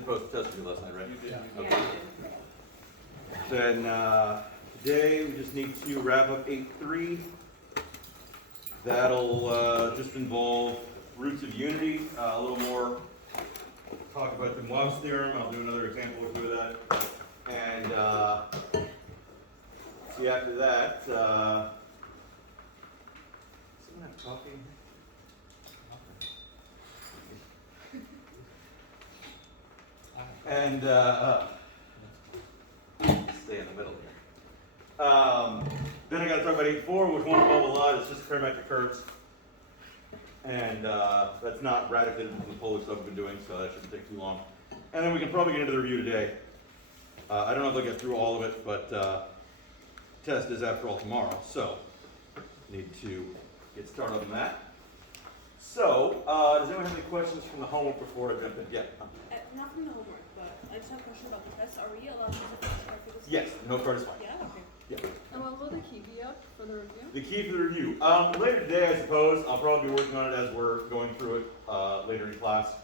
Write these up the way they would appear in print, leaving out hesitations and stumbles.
did post the test for you last night, right? Yeah. Okay. Then today we just need to wrap up 8.3. That'll just involve roots of unity, a little more talk about the Moivre's theorem. I'll do another example or two of that. And see after that, someone have coffee? And stay in the middle here. Then I got to talk about 8.4, which won't involve a lot. It's just parametric curves. And that's not radically different from the polar stuff we've been doing, so that shouldn't take too long. And then we can probably get into the review today. I don't know if I'll get through all of it, but test is after all tomorrow, so need to get started on that. So, does anyone have any questions from the homework before I jump in? Yeah. Not from the homework, but I just have a question about the test. Are we allowed to use a fast card for this? Yes, no card is fine. Yeah, okay. Yeah. And what will the key be up for the review? The key for the review. Later today, I suppose. I'll probably be working on it as we're going through it later in class.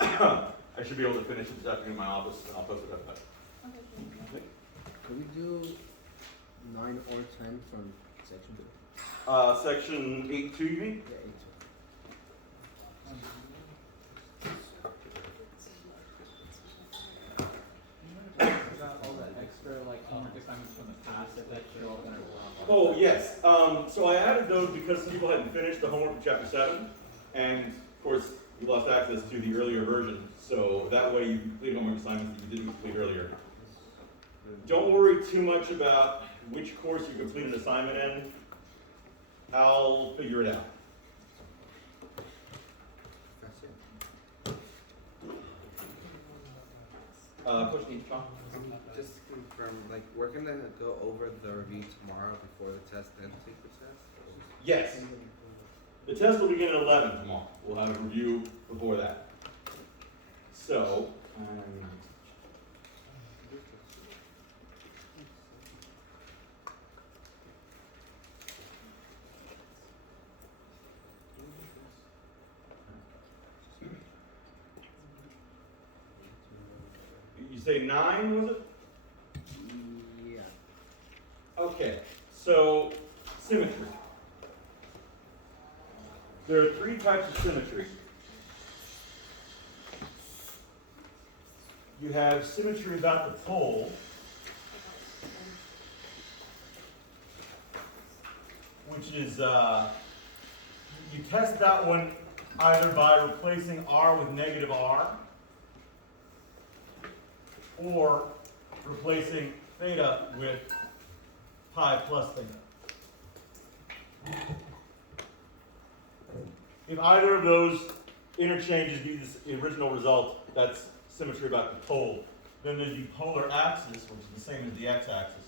I should be able to finish it this afternoon in my office, and I'll post it up there. Okay, thank you. Can we do 9 or 10 from section 2? Section 8.2, you mean? Yeah, 8. About all that extra like homework assignments from the past that show up in our Oh, yes. So I added those because some people hadn't finished the homework in chapter 7. And, of course, you lost access to the earlier version. So that way you complete homework assignments that you didn't complete earlier. Don't worry too much about which course you complete an assignment in. I'll figure it out. Question, John? Just to confirm, like, we're gonna go over the review tomorrow before the test, then take the test? Yes. The test will begin at 11 tomorrow. We'll have a review before that. So, you say 9, was it? Yeah. Okay, so symmetry. There are 3 types of symmetry. You have symmetry about the pole, which is, you test that one either by replacing r with negative r, or replacing theta with pi plus theta. If either of those interchanges be the original result, that's symmetry about the pole. Then there's the polar axis, which is the same as the x-axis.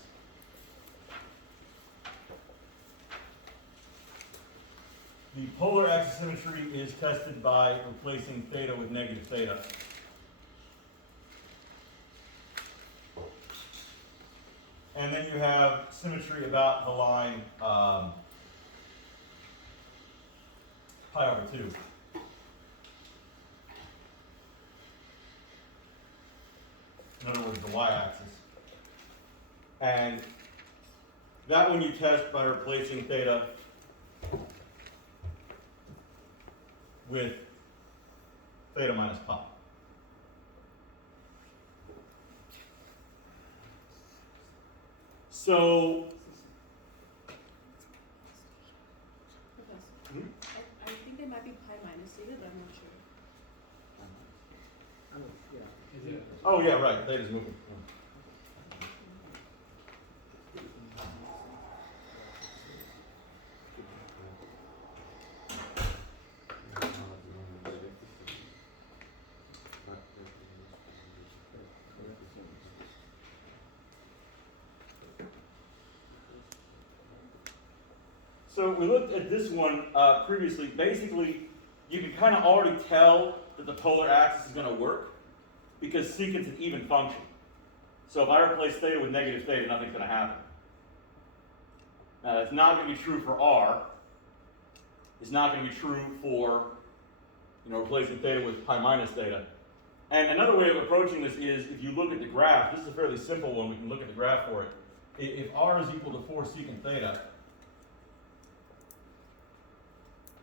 The polar axis symmetry is tested by replacing theta with negative theta. And then you have symmetry about the line pi over 2. In other words, the y-axis. And that one you test by replacing theta with theta minus pi. So, Professor, I think it might be pi minus theta, but I'm not sure. Yeah. Is it? oh yeah, right, theta's moving. So we looked at this one previously. Basically, you can kind of already tell that the polar axis is going to work because secant is an even function. So if I replace theta with negative theta, nothing's going to happen. Now that's not going to be true for r. It's not going to be true for, replacing theta with pi minus theta. And another way of approaching this is, if you look at the graph, this is a fairly simple one, we can look at the graph for it. If r is equal to 4 secant theta,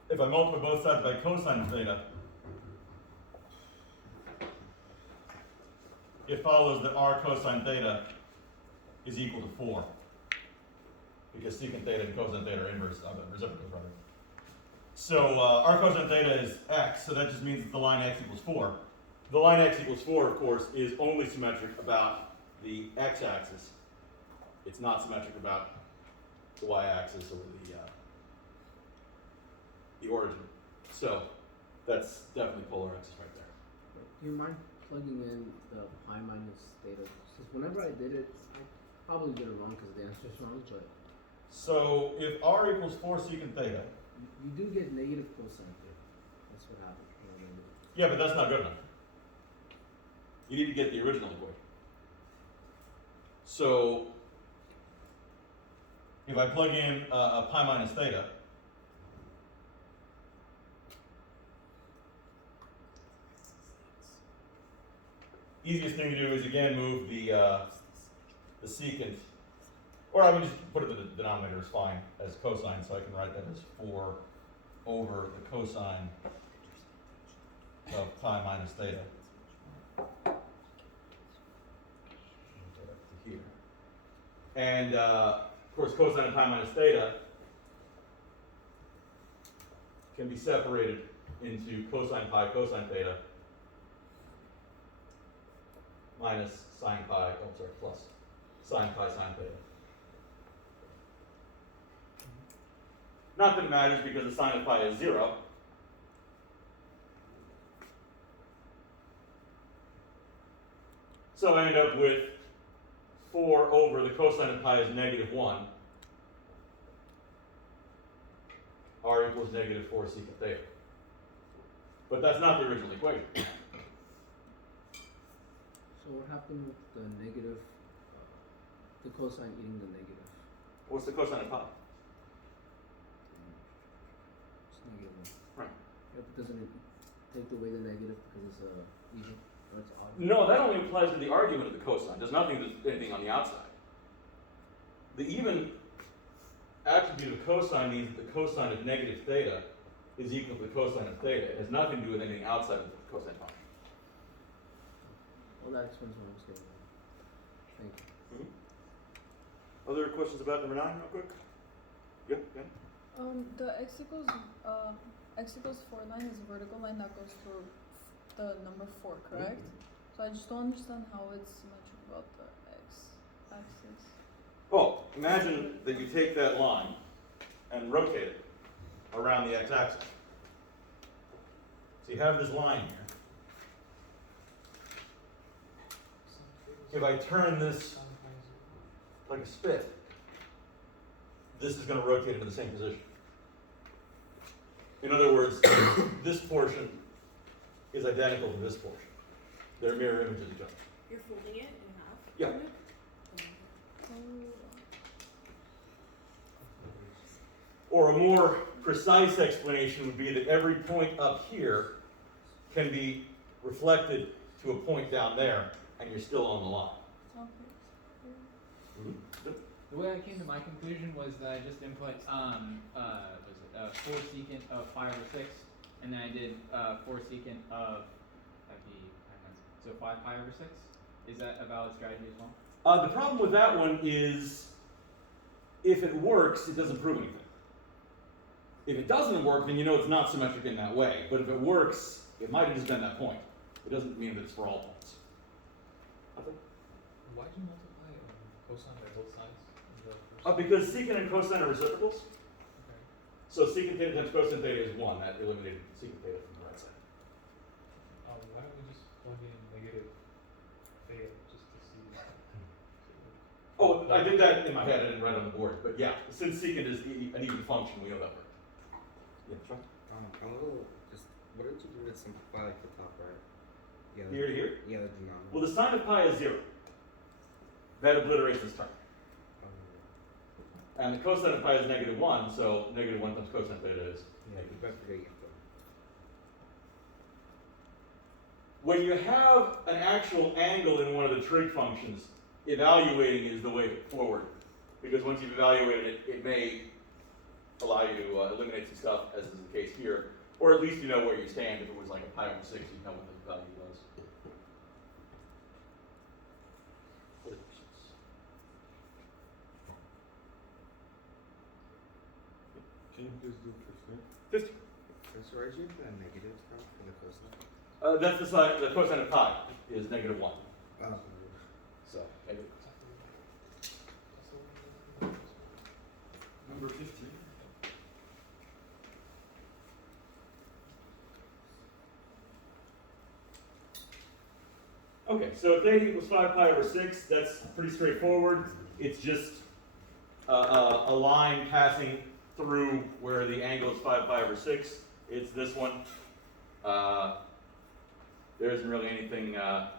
if I multiply both sides by cosine of theta, it follows that r cosine theta is equal to 4. Because secant theta and cosine theta are inverse, reciprocals rather. So r cosine theta is x, so that just means that the line x equals 4. The line x equals 4, of course, is only symmetric about the x-axis. It's not symmetric about the y-axis or the origin. So that's definitely polar axis right there. Do you mind plugging in the pi minus theta? Because whenever I did it, I probably did it wrong because the answer is wrong, but So if r equals 4 secant theta, you do get negative cosine theta. That's what happened. yeah, but that's not good enough. You need to get the original equation. So if I plug in a pi minus theta, easiest thing to do is again move the secant, or I can just put it in the denominator, it's fine, as cosine, so I can write that as 4 over the cosine of pi minus theta. Here. And of course, cosine of pi minus theta can be separated into cosine pi cosine theta minus sine pi, plus sine pi sine theta. Not that it matters because the sine of pi is 0. So I end up with 4 over the cosine of pi is negative 1. R equals negative 4 secant theta. But that's not the original equation. So what happened with the negative, the cosine eating the negative? What's the cosine of pi? It's negative 1. Right. Yeah, but doesn't it take away the negative because it's even or it's odd? No, that only applies to the argument of the cosine. There's nothing to anything on the outside. The even attribute of cosine means that the cosine of negative theta is equal to the cosine of theta. It has nothing to do with anything outside of the cosine function. Well, that explains what I was getting at. Thank you. Other questions about number 9 real quick? Yep, yeah. The x equals 4 line is a vertical line that goes through the number 4, correct? So I just don't understand how it's symmetric about the x-axis. Well, imagine that you take that line and rotate it around the x-axis. So you have this line here. If I turn this like a spit, this is going to rotate into the same position. In other words, this portion is identical to this portion. They're mirror images of each other. You're folding it in half? Yeah. Or a more precise explanation would be that every point up here can be reflected to a point down there, and you're still on the line. The way I came to my conclusion was that I just input 4 secant of 5 or 6, and then I did 4 secant of so 5 pi over 6. Is that a valid strategy as well? The problem with that one is, if it works, it doesn't prove anything. If it doesn't work, then you know it's not symmetric in that way. But if it works, it might have just been that point. It doesn't mean that it's for all points. Why do you multiply cosine by both sides? In the first Because secant and cosine are reciprocals. Okay. So secant theta times cosine theta is 1. That eliminated secant theta from the right side. Why don't we just plug in negative theta just to see? Oh, I did that in my head. I didn't write it on the board. But yeah, since secant is an even function, we know that worked. Yeah, sure. I'm a little just. What did you do to simplify like the top right? Yeah. Here to here? Yeah, the denominator. Well, the sine of pi is 0. That obliterates this term. And the cosine of pi is negative 1, so negative 1 times cosine theta is Yeah, you better forget your when you have an actual angle in one of the trig functions, evaluating is the way forward. Because once you've evaluated it, it may allow you to eliminate some stuff, as is the case here. Or at least you know where you stand. If it was like a pi over 6, you know what the value was. Other questions? Can you please do 50. So where'd you get the negatives from for the cosine? That's the side, the cosine of pi is -1. Oh. So, negative. Number 15. Okay, so theta equals 5 pi over 6, that's pretty straightforward. It's just a line passing through where the angle is 5 pi over 6. It's this one. There isn't really anything to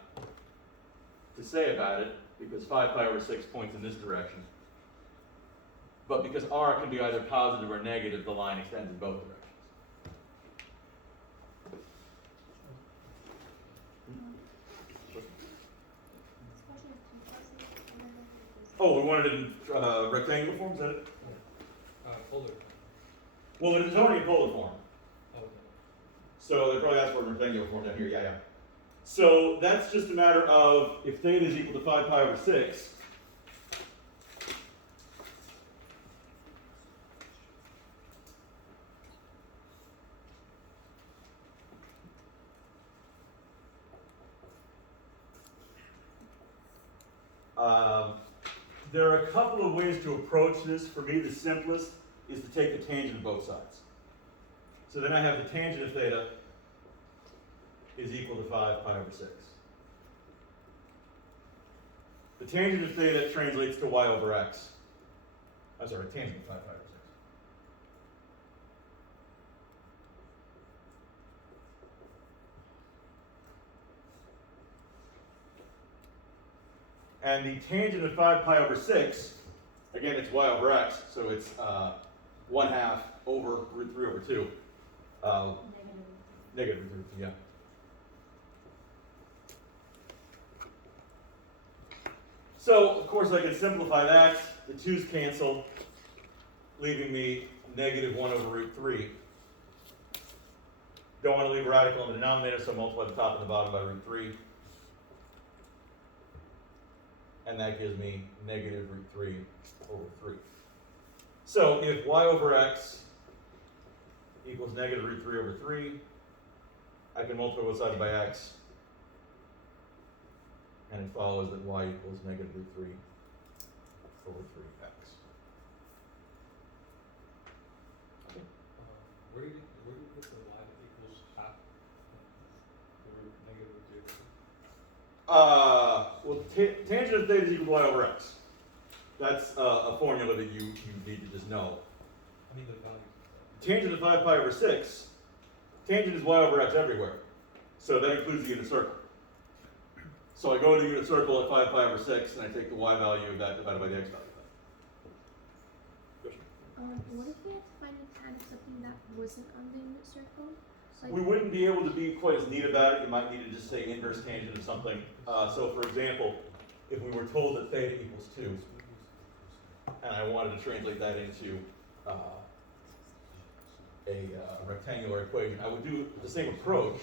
say about it because 5 pi over 6 points in this direction. But because r can be either positive or negative, the line extends in both directions. Oh, we wanted it in rectangular form, is that it? Polar. Well, it's already in polar form. Oh, okay. So they probably asked for it in rectangular form down here, yeah. So that's just a matter of if theta is equal to 5 pi over 6, there are a couple of ways to approach this. For me, the simplest is to take the tangent of both sides. So then I have the tangent of theta is equal to 5 pi over 6. The tangent of theta translates to y over x. I'm sorry, tangent of 5 pi over 6. And the tangent of 5 pi over 6, again, it's y over x, so it's 1/2 over root 3 over 2. Negative root 3, yeah. So, of course, I can simplify that. The 2's cancel, leaving me -1 over root 3. Don't want to leave a radical in the denominator, so multiply the top and the bottom by root 3. And that gives me negative root 3 over 3. So if y over x equals negative root 3 over 3, I can multiply both sides by x, and it follows that y equals negative root 3 over 3x. Okay. Where do you put the y equals half over negative root 0? Well, tangent of theta is equal to y over x. That's a formula that you need to just know. I mean the value. Tangent of 5 pi over 6, tangent is y over x everywhere. So that includes the unit circle. So I go to the unit circle at 5 pi over 6, and I take the y value of that divided by the x value of that. Question? What if we had to find a tan of something that wasn't on the unit circle? Like, We wouldn't be able to be quite as neat about it. You might need to just say inverse tangent of something. So for example, if we were told that theta equals 2, and I wanted to translate that into a rectangular equation, I would do the same approach.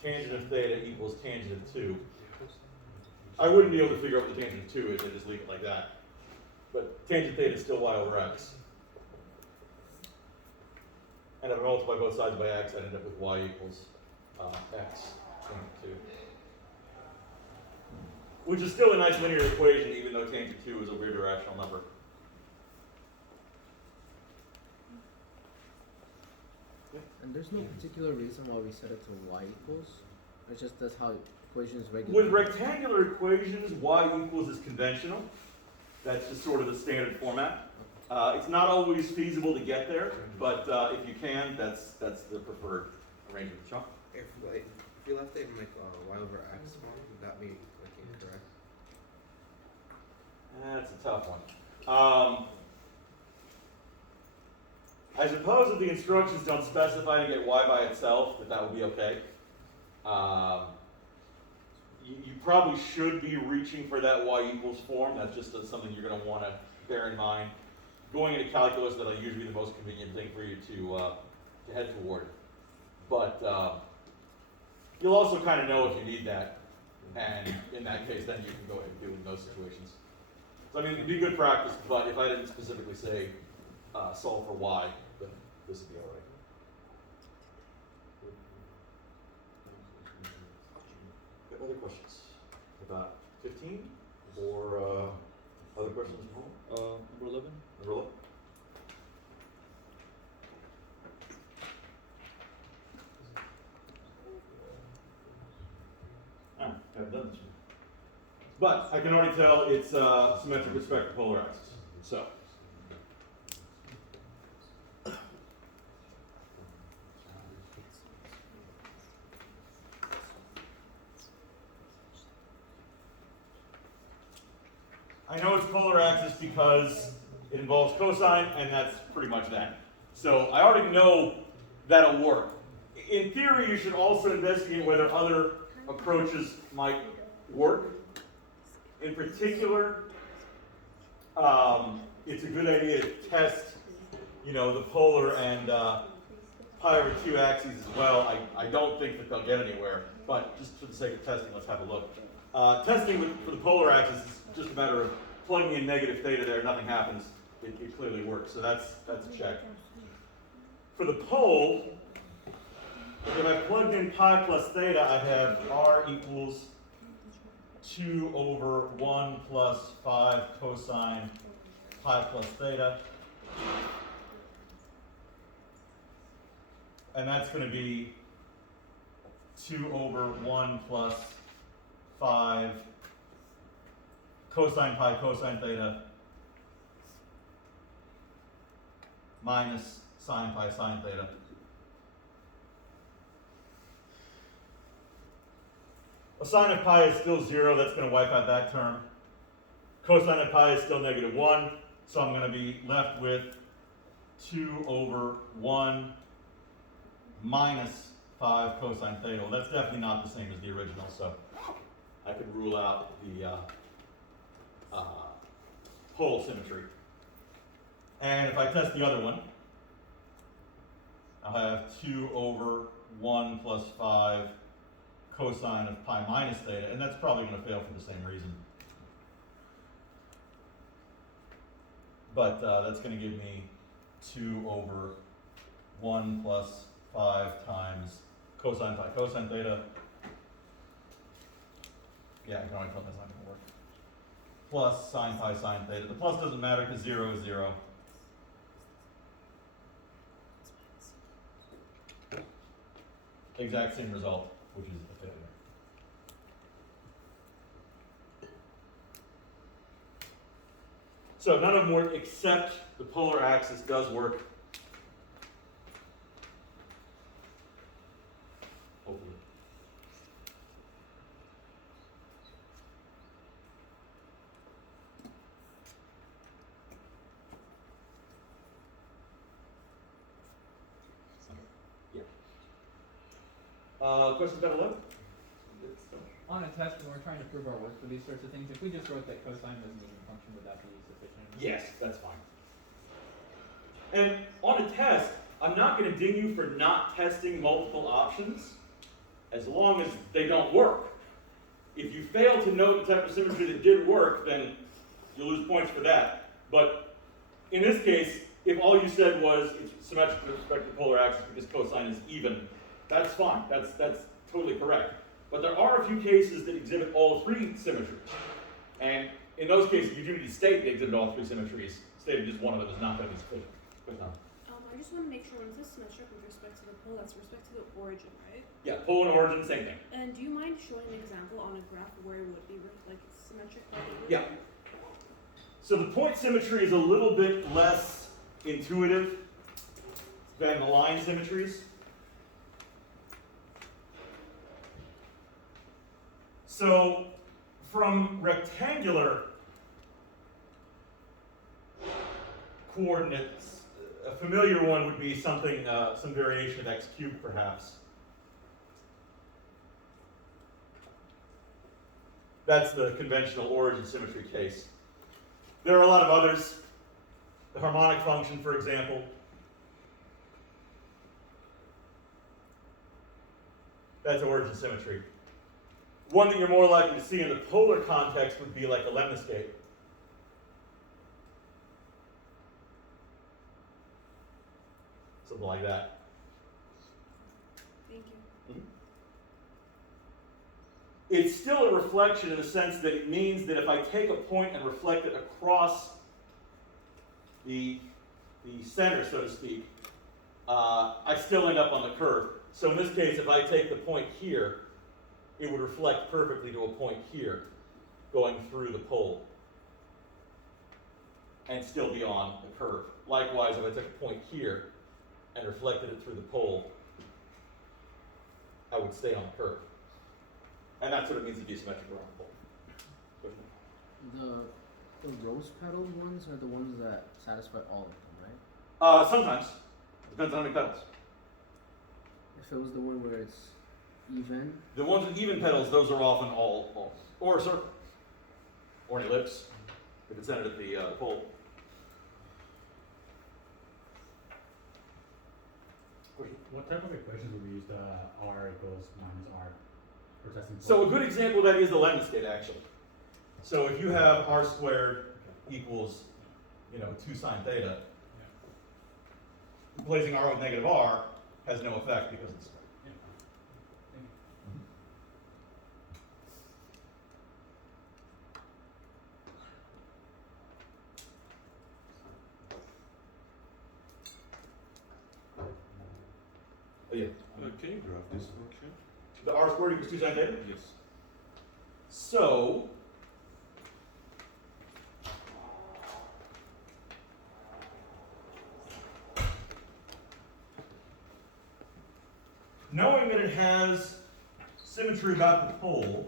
Tangent of theta equals tangent of 2. I wouldn't be able to figure out what the tangent of 2 is. I just leave it like that. But tangent theta is still y over x. And if I multiply both sides by x, I end up with y equals x tangent 2. Which is still a nice linear equation, even though tangent 2 is a weird irrational number. And there's no particular reason why we set it to y equals. It's just that's how equations regularly. With rectangular equations, y equals is conventional. That's just sort of the standard format. It's not always feasible to get there, but if you can, that's the preferred arrangement. Sean? If you left it in like y over x form, would that be like incorrect? That's a tough one. I suppose if the instructions don't specify to get y by itself, that would be okay. You probably should be reaching for that y equals form. That's just something you're going to want to bear in mind. Going into calculus, that'll usually be the most convenient thing for you to head toward. But you'll also kind of know if you need that, and in that case, then you can go ahead and do it in those situations. So I mean, it'd be good practice, but if I didn't specifically say solve for y, then this would be all right. Got other questions about 15 or other questions? Number 11. Number 11. I haven't done this one. But I can already tell it's symmetric with respect to polar axis. So. I know it's polar axis because it involves cosine, and that's pretty much that. So I already know that'll work. In theory, you should also investigate whether other approaches might work. In particular, it's a good idea to test, the polar and pi over 2 axes as well. I don't think that they'll get anywhere, but just for the sake of testing, let's have a look. Testing for the polar axis is just a matter of plugging in negative theta there, nothing happens. It clearly works, so that's a check. For the pole, if I plugged in pi plus theta, I have r equals 2 over 1 plus 5 cosine pi plus theta. And that's going to be 2 over 1 plus 5 cosine pi cosine theta minus sine pi sine theta. A sine of pi is still 0, that's going to wipe out that term. Cosine of pi is still negative 1, so I'm going to be left with 2 over 1 minus 5 cosine theta. Well, that's definitely not the same as the original, so I could rule out the pole symmetry. And if I test the other one, I'll have 2 over 1 plus 5 cosine of pi minus theta, and that's probably going to fail for the same reason. But that's going to give me 2 over 1 plus 5 times cosine pi cosine theta. Yeah, I can already tell that's not going to work. Plus sine pi sine theta. The plus doesn't matter because 0 is 0. Exact same result, which is a failure. So none of them work except the polar axis does work. Hopefully. Yeah. Questions about 11? On a test, when we're trying to prove our work for these sorts of things, if we just wrote that cosine was an even function, would that be sufficient? Yes, that's fine. And on a test, I'm not going to ding you for not testing multiple options as long as they don't work. If you fail to note the type of symmetry that did work, then you'll lose points for that. But in this case, if all you said was it's symmetric with respect to the polar axis because cosine is even, that's fine. That's totally correct. But there are a few cases that exhibit all three symmetries. And in those cases, you do need to state they exhibit all three symmetries. Stating just one of them is not going to be sufficient. But no. I just want to make sure when it says symmetric with respect to the pole, that's with respect to the origin, right? Yeah, pole and origin, same thing. And do you mind showing an example on a graph where it would be symmetric by the Yeah. So the point symmetry is a little bit less intuitive than the line symmetries. So from rectangular coordinates, a familiar one would be something, some variation of x cubed perhaps. That's the conventional origin symmetry case. There are a lot of others. The harmonic function, for example. That's origin symmetry. One that you're more likely to see in the polar context would be like a lemniscate. Something like that. Thank you. It's still a reflection in the sense that it means that if I take a point and reflect it across the center, so to speak, I still end up on the curve. So in this case, if I take the point here, it would reflect perfectly to a point here, going through the pole, and still be on the curve. Likewise, if I took a point here and reflected it through the pole, I would stay on the curve. And that's what it means to be symmetric around the pole. The rose petal ones are the ones that satisfy all of them, right? Sometimes. Depends on how many petals. If it was the one where it's even, The ones with even petals, those are often all or a circle, or an ellipse, if it's centered at the pole. What type of equations would we use the r equals minus r for testing? So a good example of that is the lemniscate, actually. So if you have r squared equals, 2 sine theta, replacing r with negative r has no effect because it's squared. Oh, yeah. Can you graph this function? The r squared equals 2 sine theta? Yes. So, knowing that it has symmetry about the pole,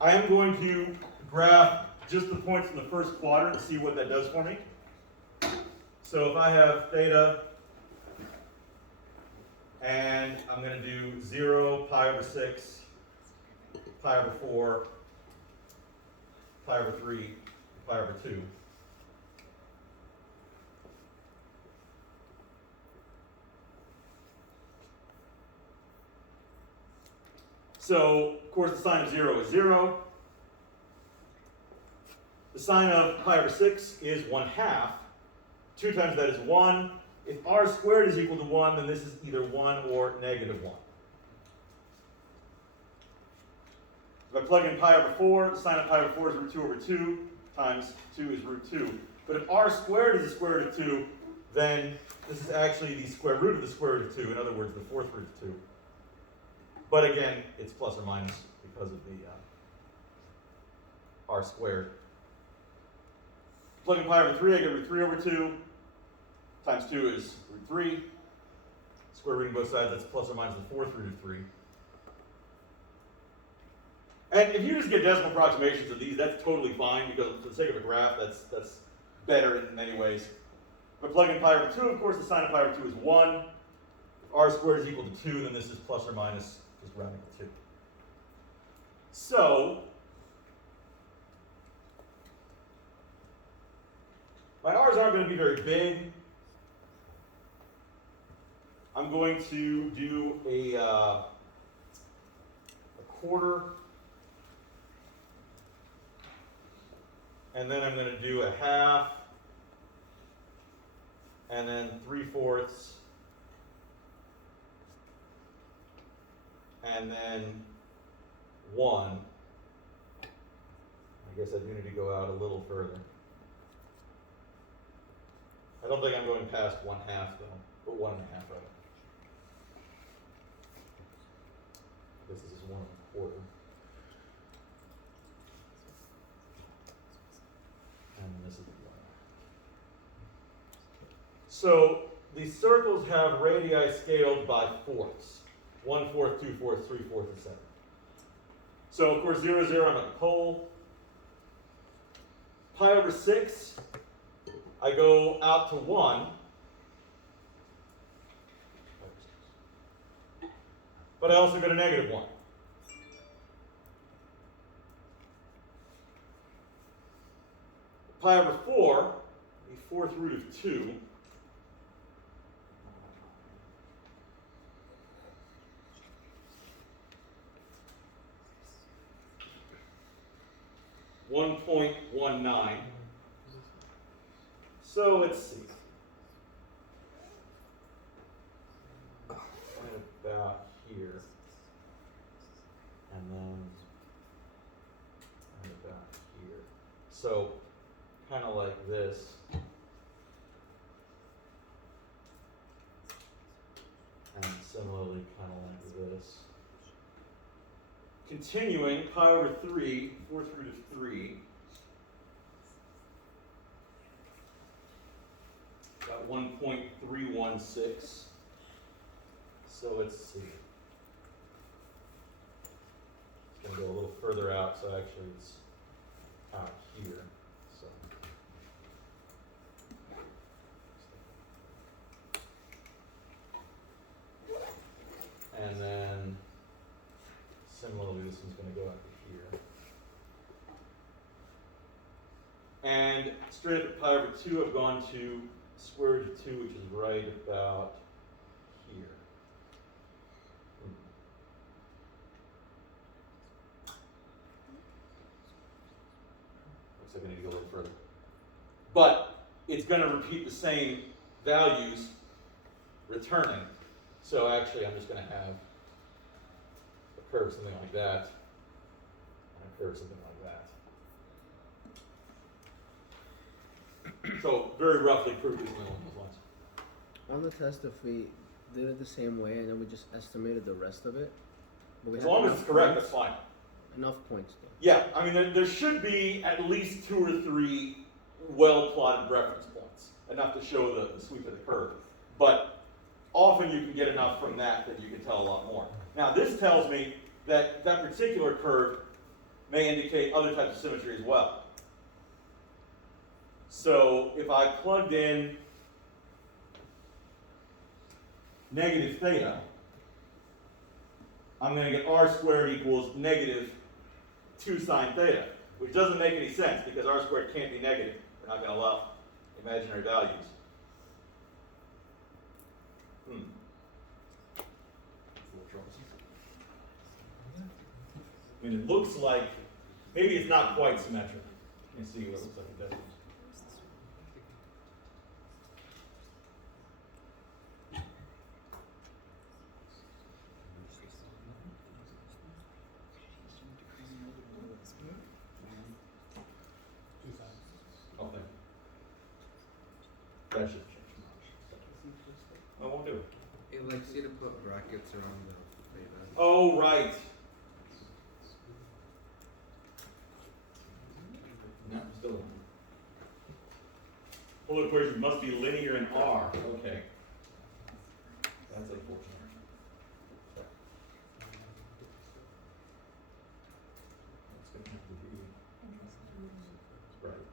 I am going to graph just the points in the first quadrant and see what that does for me. So if I have theta, and I'm going to do 0, pi over 6, pi over 4, pi over 3, pi over 2. So, of course, the sine of 0 is 0. The sine of pi over 6 is 1/2. 2 times that is 1. If r squared is equal to 1, then this is either 1 or negative 1. If I plug in pi over 4, the sine of pi over 4 is root 2 over 2, times 2 is root 2. But if r squared is the square root of 2, then this is actually the square root of the square root of 2, in other words, the 4th root of 2. But again, it's plus or minus because of the r squared. Plug in pi over 3, I get root 3 over 2. Times 2 is root 3. Square rooting both sides, that's plus or minus the 4th root of 3. And if you just get decimal approximations of these, that's totally fine, because for the sake of a graph, that's better in many ways. If I plug in pi over 2, of course, the sine of pi over 2 is 1. If r squared is equal to 2, then this is plus or minus, just rounding to 2. So, my r's aren't going to be very big. I'm going to do a quarter, and then I'm going to do a half, and then 3/4, and then 1. I guess I do need to go out a little further. I don't think I'm going past 1/2 though, but 1.5 rather. This is 1/4. And this is 1. So these circles have radii scaled by fourths. 1/4, 2/4, 3/4, etc. So of course 0, 0, I'm at the pole. Pi over 6, I go out to 1. but I also get a negative 1. Pi over 4, the 4th root of 2, (1.19). So let's see. Right about here. And then right about here. So kind of like this. And similarly kind of like this. Continuing, pi over 3, 4th root of 3. Got 1.316. So let's see. It's going to go a little further out, so actually it's out here. So. And then similarly, this one's going to go out to here. And straight up at pi over 2, I've gone to square root of 2, which is right about here. Looks like I need to go a little further. But it's going to repeat the same values returning. So actually, I'm just going to have a curve something like that, and a curve something like that. So very roughly prove these along those lines. On the test, if we did it the same way and then we just estimated the rest of it, but we As had long as enough it's correct, points- that's fine. Enough points though. Yeah, I mean, there should be at least 2 or 3 well-plotted reference points, enough to show the sweep of the curve. But often you can get enough from that you can tell a lot more. Now, this tells me that that particular curve may indicate other types of symmetry as well. So if I plugged in negative theta, I'm going to get r squared equals negative 2 sine theta, which doesn't make any sense because r squared can't be negative. We're not going to allow imaginary values. I mean, it looks like, maybe it's not quite symmetric. Let me see what it looks like it does. Oh, there. That should change much. I won't do it. It likes you to put brackets around the theta. Oh, right. No, still don't. Full equation must be linear in R. Okay. That's unfortunate. That's going to have to be right.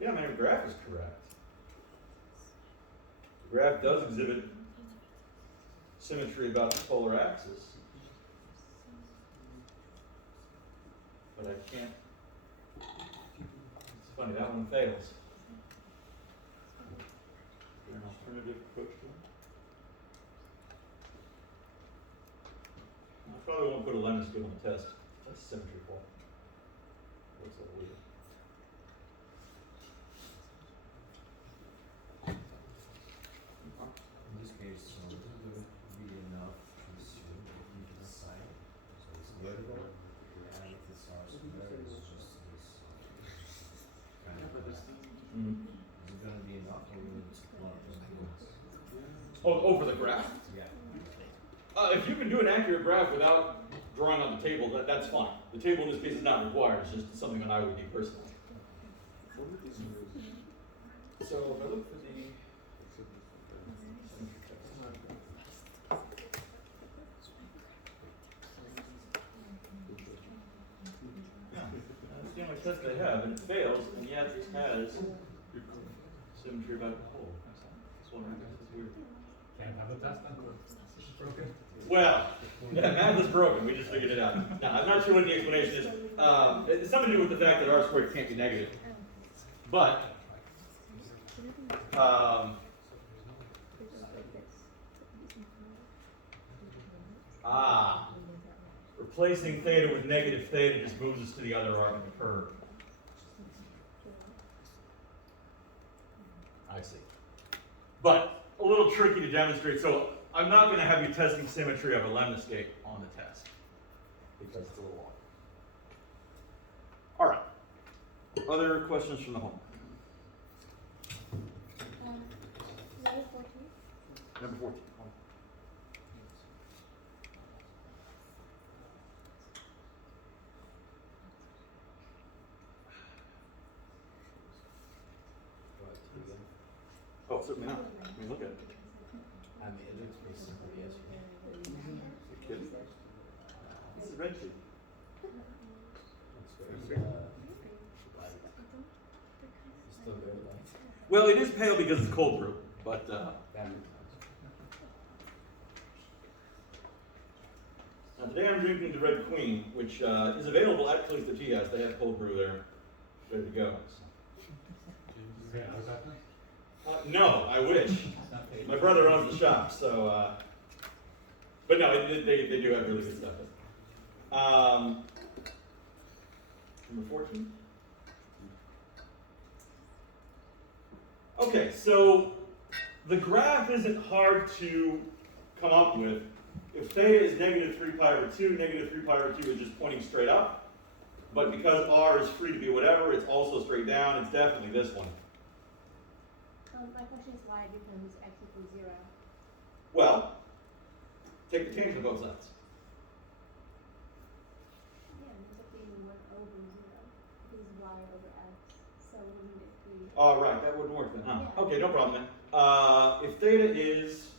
Yeah, man, the graph is correct. The graph does exhibit symmetry about the polar axis. But I can't. It's funny, that one fails. Is there an alternative approach to it? I probably won't put a lemon squib on the test. That's symmetry fault. Looks a little weird. In this case, this would be enough to assume that you can decide. So it's vertical, and if it's r squared, it's just this kind of. Is it going to be enough, or we need to plug in points? Oh, for the graph? Yeah. If you can do an accurate graph without drawing on the table, that's fine. The table in this case is not required, it's just something that I would do personally. So if I look for the that's the only test I have, and it fails, and yet it has symmetry about the whole. That's wondering if this is weird. Can't have the test then. It's broken. Well, yeah, math is broken. We just figured it out. Now, I'm not sure what the explanation is. It's something to do with the fact that r squared can't be negative. But, replacing theta with negative theta just moves us to the other arm of the curve. I see. But a little tricky to demonstrate. So I'm not going to have you testing symmetry of a lemniscate on the test because it's a little long. All right. Other questions from the home? Level 14. Number 14. Oh, certainly not. I mean, look at it. I mean, it looks pretty simple, yes. You kidding? This is red sheet. It's very, light. It's still very light. Well, it is pale because it's cold brew, but That makes sense. now today I'm drinking the Red Queen, which is available at Place the Tea House. They have cold brew there, ready to go. Yeah, how's that then? No, I wish. It's not paid. My brother owns the shop, so, but no, they do have really good stuff. Number 14? Okay, so the graph isn't hard to come up with. If theta is negative 3 pi over 2, negative 3 pi over 2 is just pointing straight up. But because r is free to be whatever, it's also straight down. It's definitely this one. My question is why becomes x equals 0? Well, take the tangent of both sides. Yeah, it ends up being 1 over 0 because y over x. So we need it 3. Oh, right, that wouldn't work then, huh? Yeah. Okay, no problem then. If theta is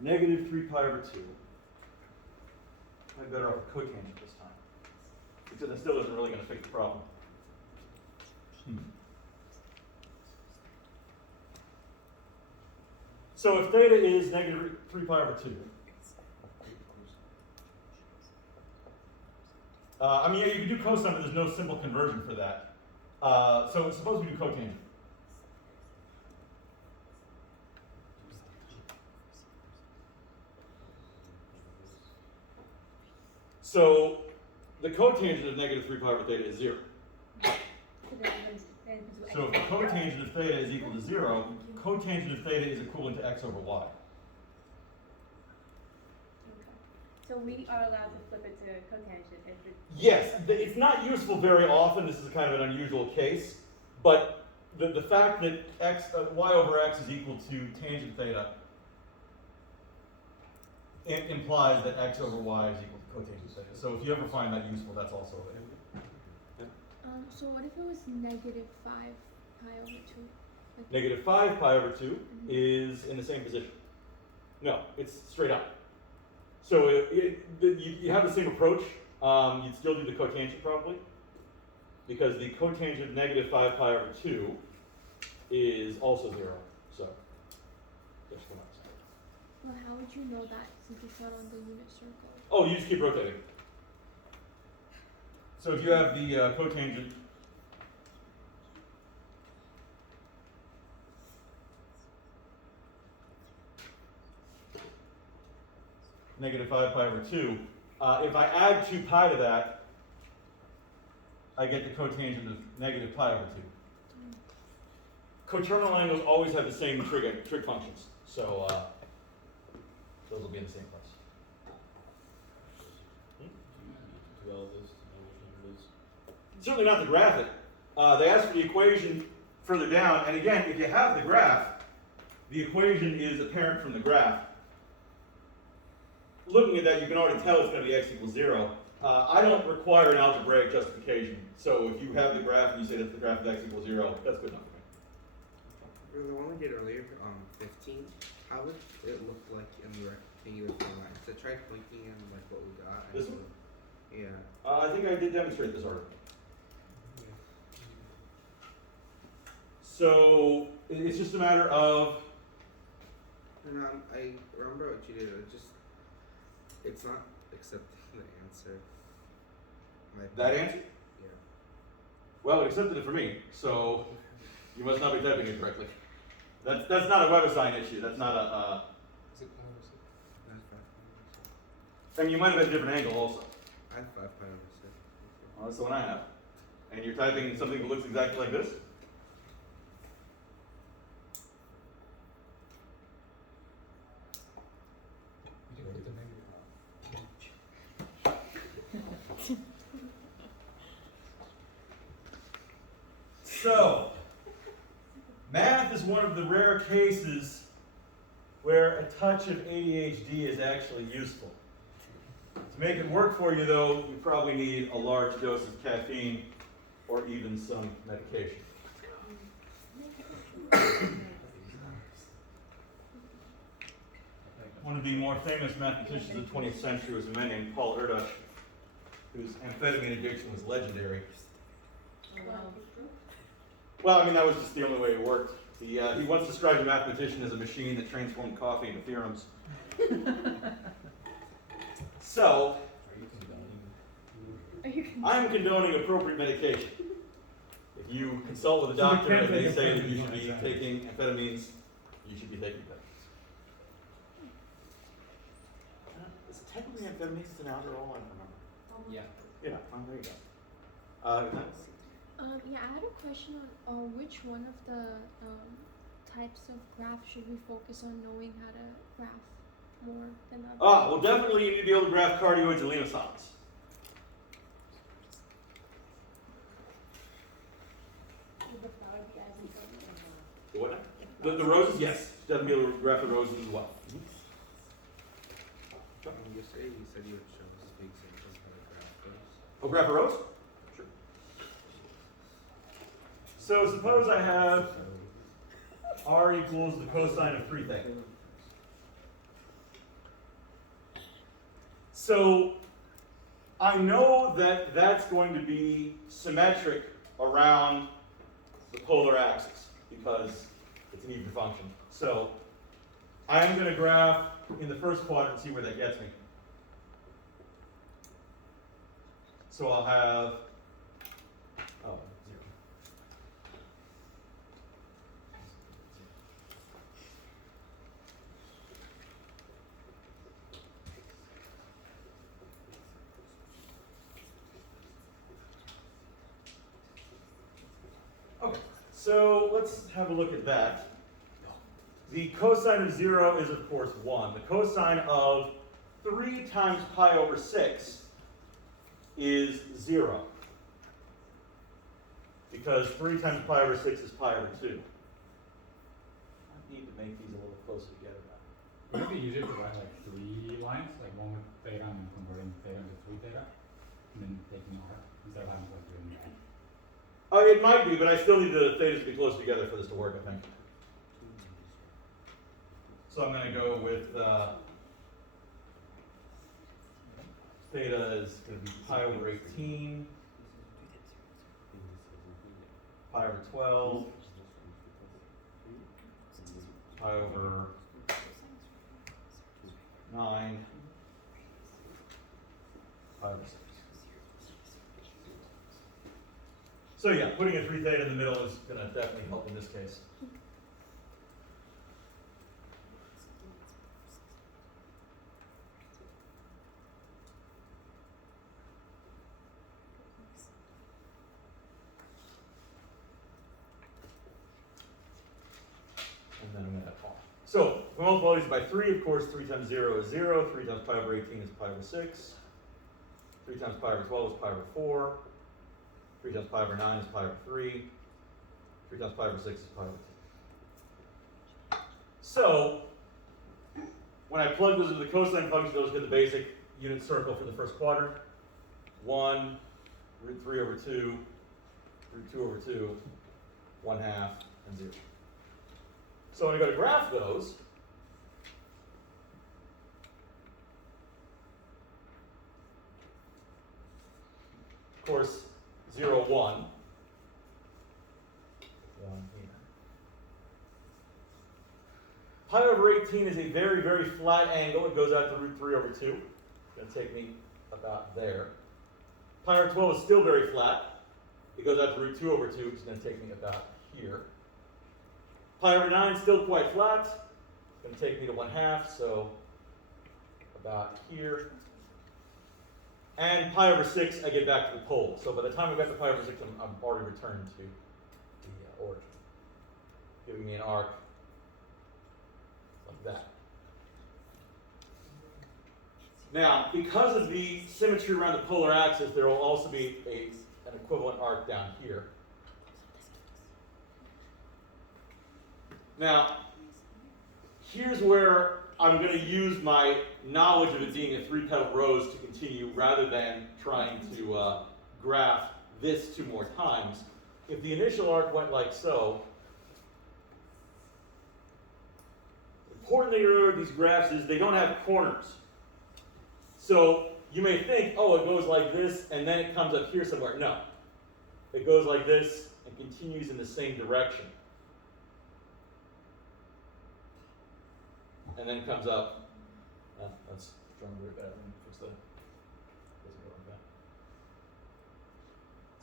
negative 3 pi over 2, I'm better off with cotangent this time. Because it still isn't really going to fix the problem. So if theta is negative 3 pi over 2, I mean, yeah, you can do cosine, but there's no simple conversion for that. So suppose we do cotangent. So the cotangent of negative 3 pi over theta is 0. So if the cotangent of theta is equal to 0, cotangent of theta is equivalent to x over y. Okay. So we are allowed to flip it to cotangent if it. Yes, it's not useful very often. This is a kind of an unusual case. But the fact that y over x is equal to tangent theta implies that x over y is equal to cotangent theta. So if you ever find that useful, that's also available. So what if it was negative 5 pi over 2? Like, Negative 5 pi over 2 is in the same position. No, it's straight up. So you have the same approach. You'd still do the cotangent probably, because the cotangent of negative 5 pi over 2 is also 0. So just come out. well, how would you know that since it's not on the unit circle? Oh, you just keep rotating. So if you have the cotangent negative 5 pi over 2, if I add 2 pi to that, I get the cotangent of negative pi over 2. Coterminal angles always have the same trig functions, so those will be in the same place. Do all this to know which number it is. Certainly not to graph it. They ask for the equation further down, and again, if you have the graph, the equation is apparent from the graph. Looking at that, you can already tell it's going to be x equals 0. I don't require an algebraic justification. So if you have the graph and you say that the graph of x equals 0, that's good enough for me. For the one we did earlier, 15, how would it look like in the rectangular format? So try clicking in like what we got. and This one? Yeah. I think I did demonstrate this already. So it's just a matter of, And I remember what you did. It's not accepting the answer. that answer? Yeah. Well, it accepted it for me, so you must not be typing it correctly. That's not a WebAssign issue. That's not a. Is it 5 or 6? That's 5 pi over 6. I mean, you might have had a different angle also. I have 5 pi over 6. Well, that's the one I have. And you're typing something that looks exactly like this? You didn't put the name. So, math is one of the rare cases where a touch of ADHD is actually useful. To make it work for you, though, you probably need a large dose of caffeine or even some medication. One of the more famous mathematicians of the 20th century was a man named Paul Erdős, whose amphetamine addiction was legendary. Well, I mean, that was just the only way it worked. He once described a mathematician as a machine that transformed coffee into theorems. So, I'm condoning appropriate medication. If you consult with a doctor and they say that you should be taking amphetamines, you should be taking amphetamines. Is it technically amphetamines an Adderall? I don't remember. Yeah. Yeah, there you go. Yeah, I had a question on which one of the types of graph should we focus on knowing how to graph more than others? Well, definitely you need to be able to graph cardioids and lemmasons. The what? The roses, yes. Definitely be able to graph the roses as well. Yesterday you said you would show us big examples of how to graph those. Oh, graph a rose? Sure. So suppose I have r equals the cosine of 3 theta. So I know that that's going to be symmetric around the polar axis because it's an even function. So I'm going to graph in the first quadrant and see where that gets me. So I'll have, 0. Okay, so let's have a look at that. The cosine of 0 is, of course, 1. The cosine of 3 times pi over 6 is 0. Because 3 times pi over 6 is pi over 2. I need to make these a little closer together now. Wouldn't it be easier to write like 3 lines, like one with theta and then converting theta into 3 theta, and then taking r, instead of having like doing that? It might be, but I still need the thetas to be close together for this to work, I think. So I'm going to go with theta is going to be pi over 18, pi over 12, pi over 9, pi over 6. So yeah, putting a 3 theta in the middle is going to definitely help in this case. And then I'm going to have r. So, we multiply these by 3, of course, 3 times 0 is 0, 3 times pi over 18 is pi over 6, 3 times pi over 12 is pi over 4, 3 times pi over 9 is pi over 3, 3 times pi over 6 is pi over 2. So, when I plug those into the cosine function, those get the basic unit circle for the first quadrant. 1, root 3 over 2, root 2 over 2, 1/2, and 0. So when I go to graph those, of course, 0, 1. 1 here. Pi over 18 is a very, very flat angle. It goes out to root 3 over 2. It's going to take me about there. Pi over 12 is still very flat. It goes out to root 2 over 2. It's going to take me about here. Pi over 9 is still quite flat. It's going to take me to 1/2, so about here. And pi over 6, I get back to the pole. So by the time I get to pi over 6, I'm already returned to the origin, giving me an arc like that. Now, because of the symmetry around the polar axis, there will also be an equivalent arc down here. Now, here's where I'm going to use my knowledge of it being a 3-petal rose to continue rather than trying to graph this 2 more times. If the initial arc went like so, the important thing to remember with these graphs is they don't have corners. So you may think, oh, it goes like this and then it comes up here somewhere. No. It goes like this and continues in the same direction. And then comes up. That's drawing very bad. Let me fix that. Doesn't go like that.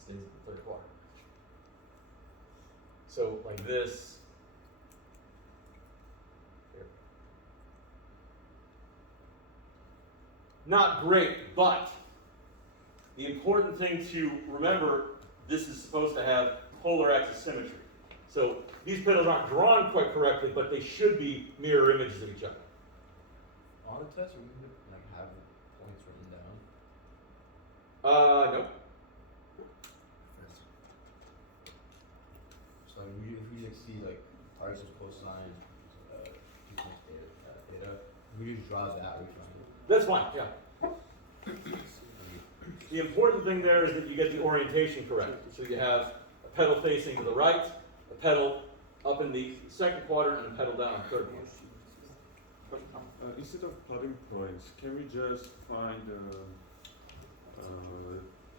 Stays at the 3rd quadrant. So like this. Here. Not great, but the important thing to remember, this is supposed to have polar axis symmetry. So these petals aren't drawn quite correctly, but they should be mirror images of each other. On the test, are we gonna like have points written down? Nope. So like, if we like see like versus cosine, equals theta, we just draw that we try. That's fine, yeah. The important thing there is that you get the orientation correct. So you have a petal facing to the right, a petal up in the 2nd quadrant, and a petal down in the 3rd quadrant. Instead of plotting points, can we just find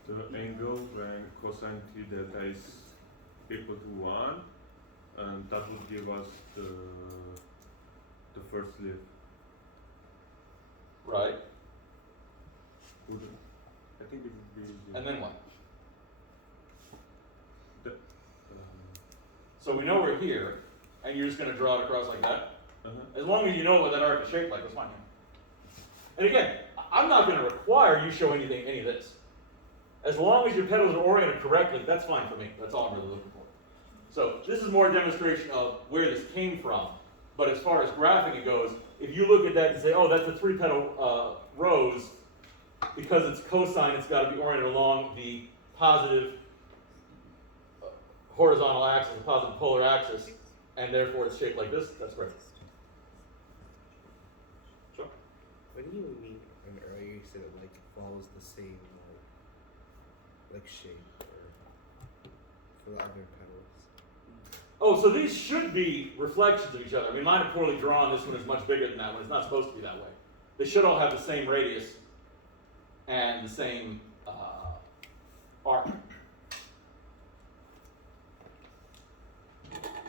the angle when cosine t delta is equal to 1, and that would give us the first leaf? Right. Would it, I think it would be easier. And then what? The, So we know we're here, and you're just going to draw it across like that. uh-huh. As long as you know what that arc is shaped like, that's fine. And again, I'm not going to require you show any of this. As long as your petals are oriented correctly, that's fine for me. That's all I'm really looking for. So this is more a demonstration of where this came from. But as far as graphing it goes, if you look at that and say, oh, that's a 3-petal rose, because it's cosine, it's got to be oriented along the positive horizontal axis, the positive polar axis, and therefore it's shaped like this, that's great. Sure. When you mean earlier, you said it like follows the same like shape or for the other petals. Oh, so these should be reflections of each other. I mean, mine are poorly drawn. This one is much bigger than that one. It's not supposed to be that way. They should all have the same radius and the same arc.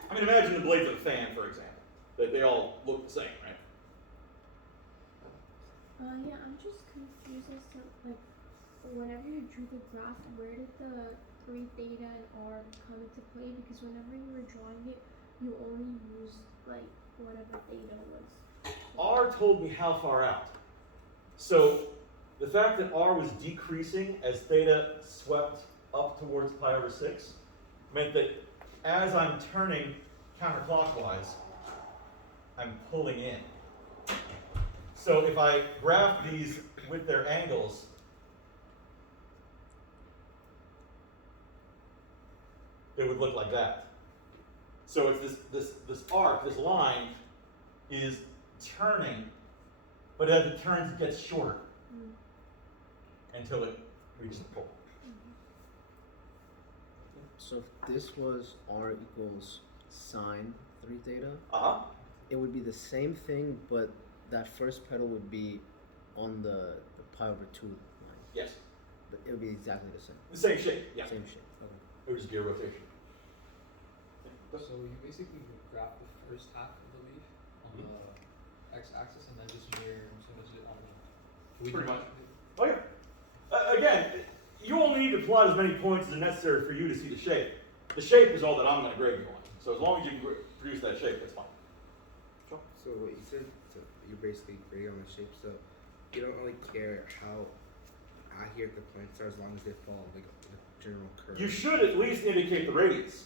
I mean, imagine the blades of a fan, for example. They all look the same, right? Yeah, I'm just confused as to like whenever you drew the graph, where did the 3 theta and r come into play? Because whenever you were drawing it, you only used like whatever theta was. R told me how far out. So the fact that R was decreasing as theta swept up towards pi over 6 meant that as I'm turning counterclockwise, I'm pulling in. So if I graph these with their angles, it would look like that. So it's this arc, this line, is turning, but as it turns, it gets shorter until it reaches the pole. So if this was r equals sine 3 theta, Uh-huh. it would be the same thing, but that first pedal would be on the pi over 2 line. Yes. But it would be exactly the same. The same shape, yeah. Same shape. Okay. It would just be a rotation. So you basically would graph the first half of the leaf on the x-axis and then just mirror as soon as it on the. Pretty much. Oh yeah. Again, you only need to plot as many points as are necessary for you to see the shape. The shape is all that I'm going to grade you on. So as long as you can produce that shape, that's fine. So what you said, so you're basically grading on the shape, so you don't really care how accurate the points are as long as they follow like the general curve. You should at least indicate the radius.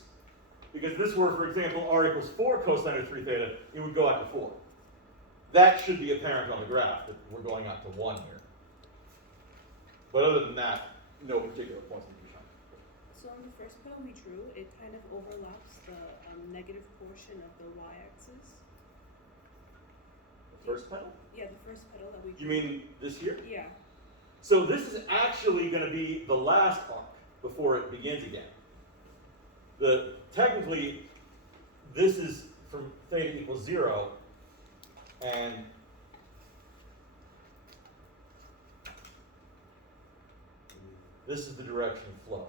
Because if this were, for example, r equals 4 cosine of 3 theta, it would go out to 4. That should be apparent on the graph, that we're going out to 1 here. But other than that, no particular points to be shown. So on the first pedal we drew, it kind of overlaps the negative portion of the y-axis. The first pedal? Yeah, the first pedal that we drew. You mean this here? Yeah. So this is actually going to be the last arc before it begins again. Technically, this is from theta equals 0, and this is the direction of flow.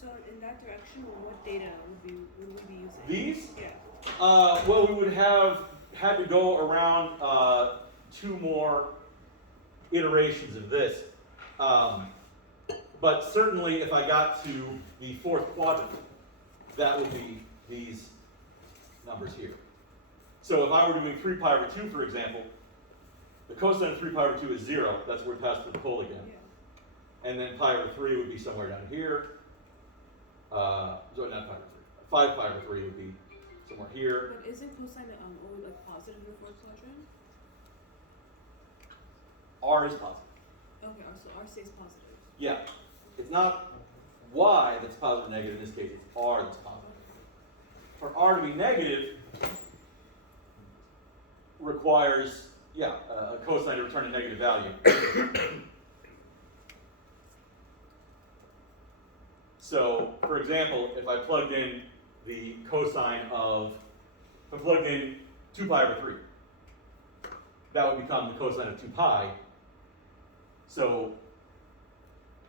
So in that direction, what data would we be using? These? Yeah. Well, we would have had to go around 2 more iterations of this. But certainly if I got to the 4th quadrant, that would be these numbers here. So if I were doing 3 pi over 2, for example, the cosine of 3 pi over 2 is 0. That's where it passes through the pole again. Yeah. And then pi over 3 would be somewhere down here. So not pi over 3. 5 pi over 3 would be somewhere here. But isn't cosine always like positive in the 4th quadrant? R is positive. Okay, so R stays positive. Yeah. It's not y that's positive or negative. In this case, it's r that's positive. For r to be negative requires, a cosine to return a negative value. So, for example, if I plugged in the cosine of, if I plugged in 2 pi over 3, that would become the cosine of 2 pi. So,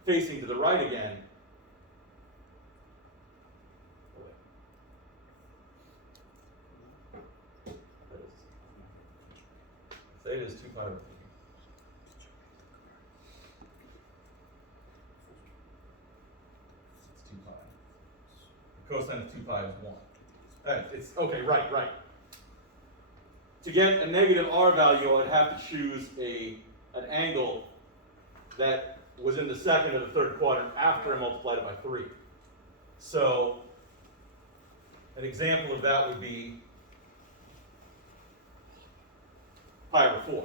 facing to the right again, theta is 2 pi over 3. It's 2 pi. The cosine of 2 pi is 1. It's okay, right. To get a negative r value, I would have to choose an angle that was in the 2nd or the 3rd quadrant after I multiplied it by 3. So, an example of that would be pi over 4.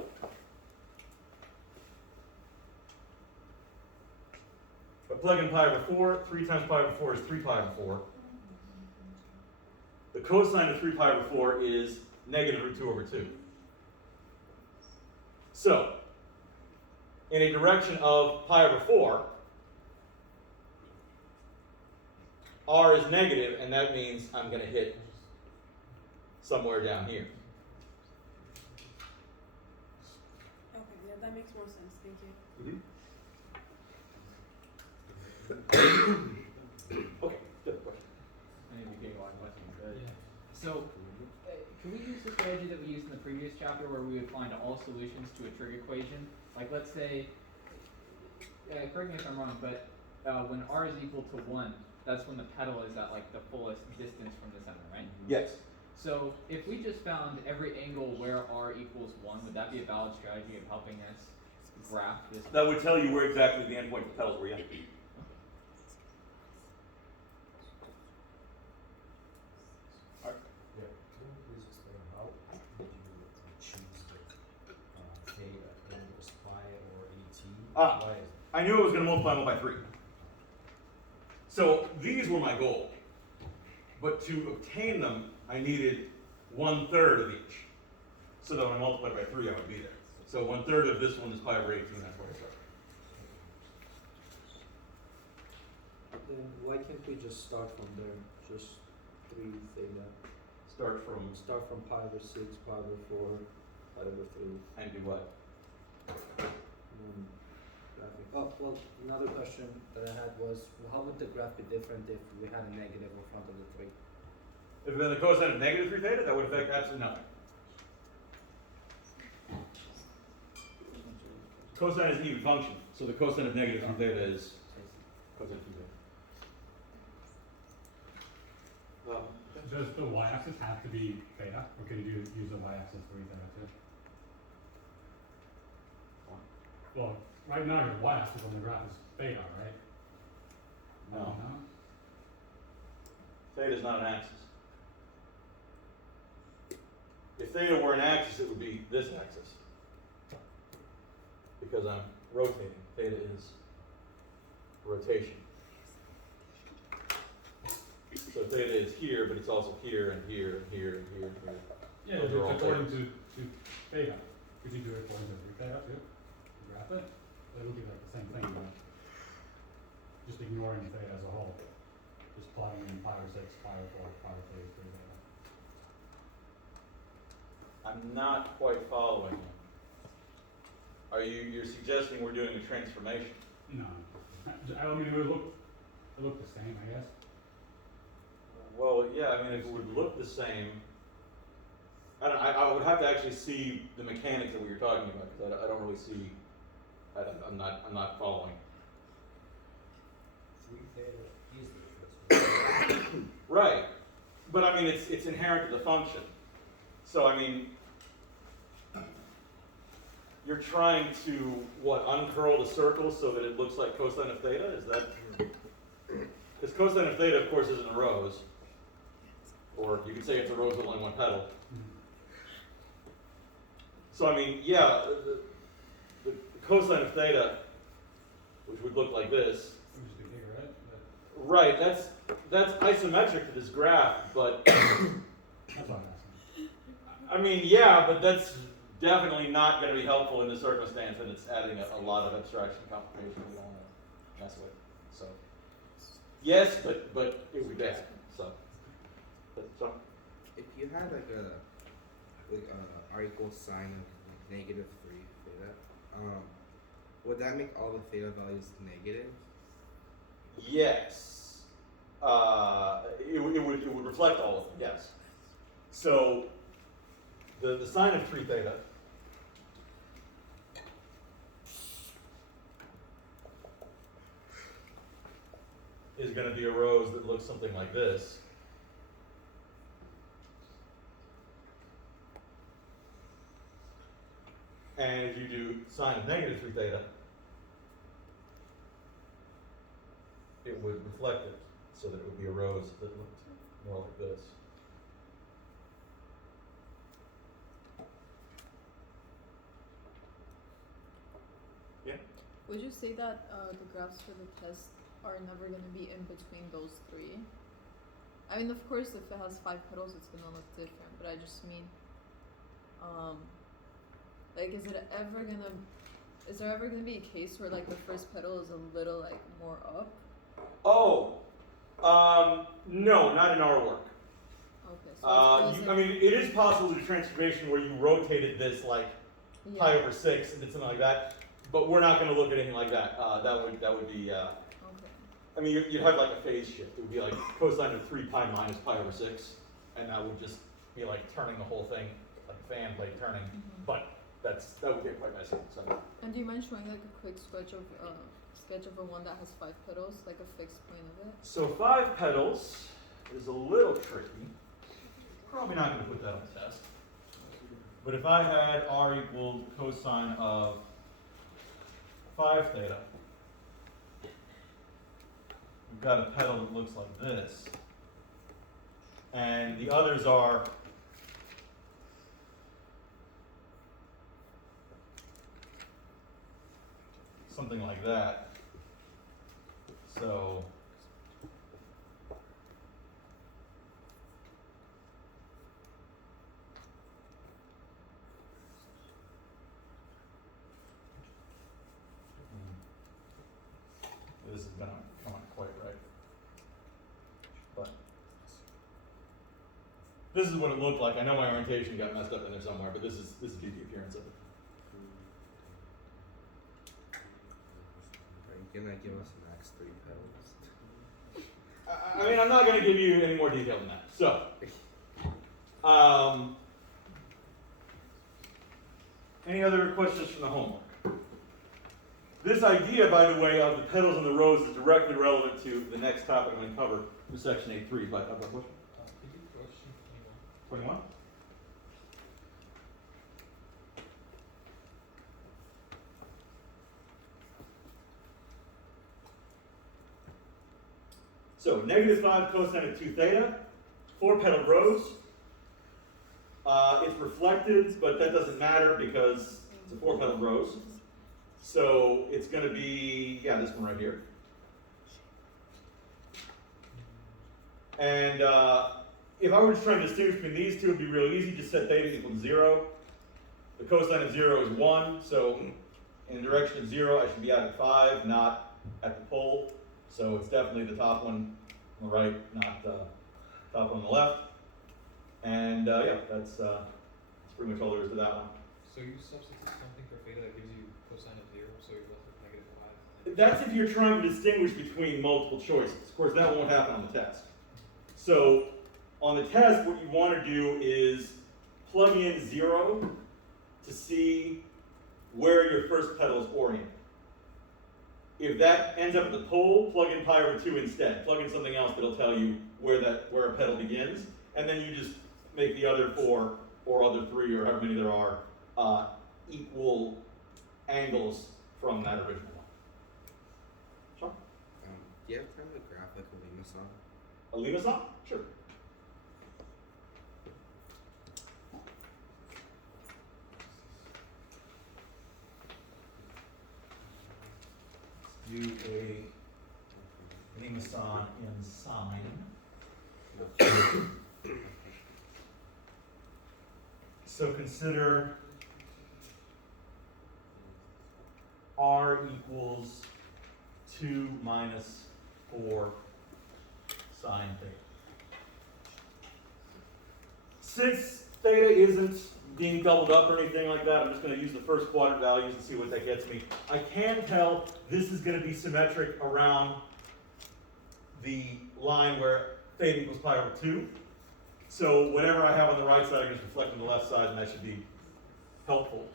If I plug in pi over 4, 3 times pi over 4 is 3 pi over 4. The cosine of 3 pi over 4 is negative root 2 over 2. So, in a direction of pi over 4, r is negative, and that means I'm going to hit somewhere down here. Okay, yeah, that makes more sense. Thank you. Okay, good question. I need to get one question. Good. So, can we use the strategy that we used in the previous chapter where we would find all solutions to a trig equation? Like, let's say, correct me if I'm wrong, but when r is equal to 1, that's when the pedal is at like the fullest distance from the center, right? Yes. So if we just found every angle where r equals 1, would that be a valid strategy of helping us graph this? That would tell you where exactly the endpoint of the pedals were. Yeah. Yeah, can you please explain how did you choose the theta, whether it was pi or at? Why is it? I knew I was going to multiply them by 3. So these were my goal. But to obtain them, I needed 1/3 of each. So that when I multiply by 3, I would be there. So 1/3 of this one is pi over 18, that's where I start. Then why can't we just start from there? Just 3 theta. Start from, Start from pi over 6, pi over 4, pi over 3. and do what? Graphing. Oh, well, another question that I had was, how would the graph be different if we had a negative in front of the 3? If then the cosine of negative 3 theta, that would affect absolutely nothing. Cosine is an even function, so the cosine of negative 3 theta is cosine of 3 theta. Does the y-axis have to be theta, or can you use the y-axis for theta too? Well, right now your y-axis on the graph is theta, right? No. No? Theta is not an axis. If theta were an axis, it would be this axis. Because I'm rotating. Theta is rotation. So theta is here, but it's also here and here and here and here and here. Yeah, Those it's are all according thetas. to theta. Could you do it according to theta too? Graph it? It would be like the same thing, but just ignoring theta as a whole. Just plotting in pi over 6, pi over 4, pi over 3, 3 theta. I'm not quite following you. You're suggesting we're doing a transformation? No. I mean, it would look the same, I guess. Well, yeah, I mean, if it would look the same, I would have to actually see the mechanics that we were talking about, because I don't really see, I'm not following. 3 theta is the transformation. Right, but I mean, it's inherent to the function. So I mean, you're trying to, what, uncurl the circle so that it looks like cosine of theta? Is that? Because cosine of theta, of course, isn't a rose. Or you could say it's a rose with only one petal. So I mean, yeah, the cosine of theta, which would look like this. It would just be bigger, right? Right, that's isometric to this graph, but That's what I'm asking. I mean, yeah, but that's definitely not going to be helpful in this circumstance, and it's adding a lot of abstraction complication we don't want to mess with. So, yes, but it would be bad. So. If you had like r equals sine of like -3 theta, would that make all the theta values negative? Yes, it would reflect all of them. Yes. So the sine of 3 theta is going to be a rose that looks something like this. And if you do sine of -3 theta, it would reflect it so that it would be a rose that looked more like this. Yeah? Would you say that the graphs for the test are never going to be in between those 3? I mean, of course, if it has 5 petals, it's going to look different, but I just mean, like, is there ever going to be a case where, like, the first petal is a little, like, more up? Oh, no, not in our work. Okay, so I mean, it is possible to do transformation where you rotated this like pi over 6 and did something like that, but we're not going to look at anything like that. That would be. Okay. I mean, you'd have like a phase shift. It would be like cosine of 3 pi minus pi over 6, and that would just be like turning the whole thing, like a fan blade turning. Mm-hmm. But that would get quite messy. So. And do you mind showing like a quick sketch of a one that has 5 petals, like a fixed plane of it? So 5 petals is a little tricky. Probably not going to put that on the test. But if I had r equal cosine of 5 theta, we've got a petal that looks like this. And the others are something like that. So this is what it looked like. I know my orientation got messed up in there somewhere, but this is the appearance of it. Are you gonna give us max 3 petals? I mean, I'm not going to give you any more detail than that. So, any other questions from the homework? This idea, by the way, of the petals and the rose is directly relevant to the next topic I'm going to cover in section 8.3. But Could you question 21? So, -5 cosine of 2 theta, 4-petal rose. It's reflected, but that doesn't matter because it's a 4-petal rose. So it's going to be, yeah, this one right here. And if I were just trying to distinguish between these two, it would be real easy. Just set theta equals 0. The cosine of 0 is 1, so in the direction of 0, I should be out at 5, not at the pole. So it's definitely the top one on the right, not the top one on the left. And yeah, that's pretty much all there is to that one. So you substitute something for theta that gives you cosine of 0, so you're left with -5. That's if you're trying to distinguish between multiple choices. Of course, that won't happen on the test. So on the test, what you want to do is plug in 0 to see where your first petal is oriented. If that ends up at the pole, plug in pi over 2 instead. Plug in something else that'll tell you where a petal begins, and then you just make the other 4 or other 3 or however many there are equal angles from that original one. Sure. Do you have time to graph like a Lima song? A Lima song? Sure. Do a limason in sine. So consider r equals 2 minus 4 sine theta. Since theta isn't being doubled up or anything like that, I'm just going to use the first quadrant values and see what that gets me. I can tell this is going to be symmetric around the line where theta equals pi over 2. So whatever I have on the right side, I can just reflect on the left side, and that should be helpful.